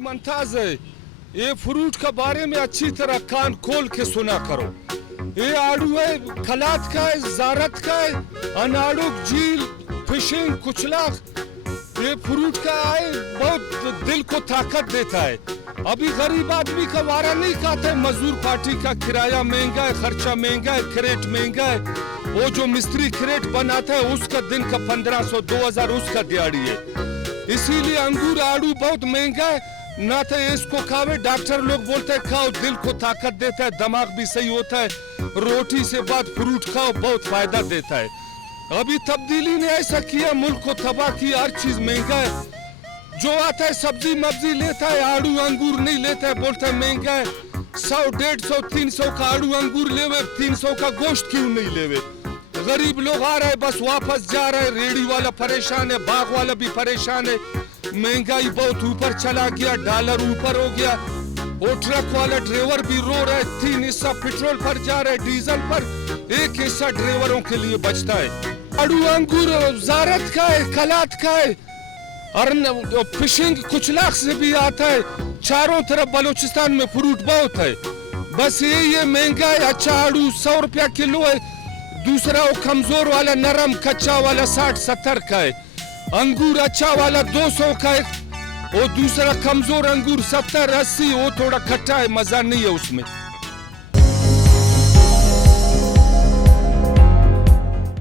मुमताज है, ये फ्रूट का बारे में अच्छी तरह कान खोल के सुना करो। ये आड़ू है, खलात का है, जारत का है, अनाड़ुक, झील, फिशिंग, कुचलाख, ये फ्रूट का है, बहुत दिल को ताकत देता है। अभी गरीब आदमी का वारा नहीं खाता है, मजदूर पार्टी का किराया महंगा है, खर्चा महंगा है, क्रेट महंगा है, वो जो मिस्त्री क्रेट बनाता है उसका दिन का 1500-2000 उसका दिहाड़ी है। इसीलिए अंगूर आड़ू बहुत महंगा है। ना तो इसको खावे, डॉक्टर लोग बोलते हैं खाओ, दिल को ताकत देता है, दिमाग भी सही होता है, रोटी से बाद फ्रूट खाओ, बहुत फायदा देता है। अभी तब्दीली ने ऐसा किया, मुल्क को तबाह किया, हर चीज महंगा है। जो आता है सब्जी मब्जी लेता है, आड़ू अंगूर नहीं लेता है, बोलता है महंगा है। 100, 150, 300 का आड़ू अंगूर लेवे, 300 का गोश्त क्यों नहीं लेवे। गरीब लोग आ रहे हैं, बस वापस जा रहे हैं। रेडी वाला परेशान है, बाग वाला भी परेशान है। महंगाई बहुत ऊपर चला गया, डॉलर ऊपर हो गया। वो ट्रक वाला ड्राइवर भी रो रहा है, 3 हिस्सा पेट्रोल पर जा रहा है, डीजल पर, 1 हिस्सा ड्राइवरों के लिए बचता है। आड़ू अंगूर जारत का है, खलात का है, और फिशिंग कुचलाख से भी आता है। चारों तरफ बलूचिस्तान में फ्रूट बहुत है। बस यही है, महंगा है। अच्छा आड़ू 100 रुपया किलो है, दूसरा वो कमजोर वाला नरम कच्चा वाला 60-70 का है। अंगूर अच्छा वाला 200 का है, वो दूसरा कमजोर अंगूर 70-80, वो थोड़ा खट्टा है, मजा नहीं है उसमें।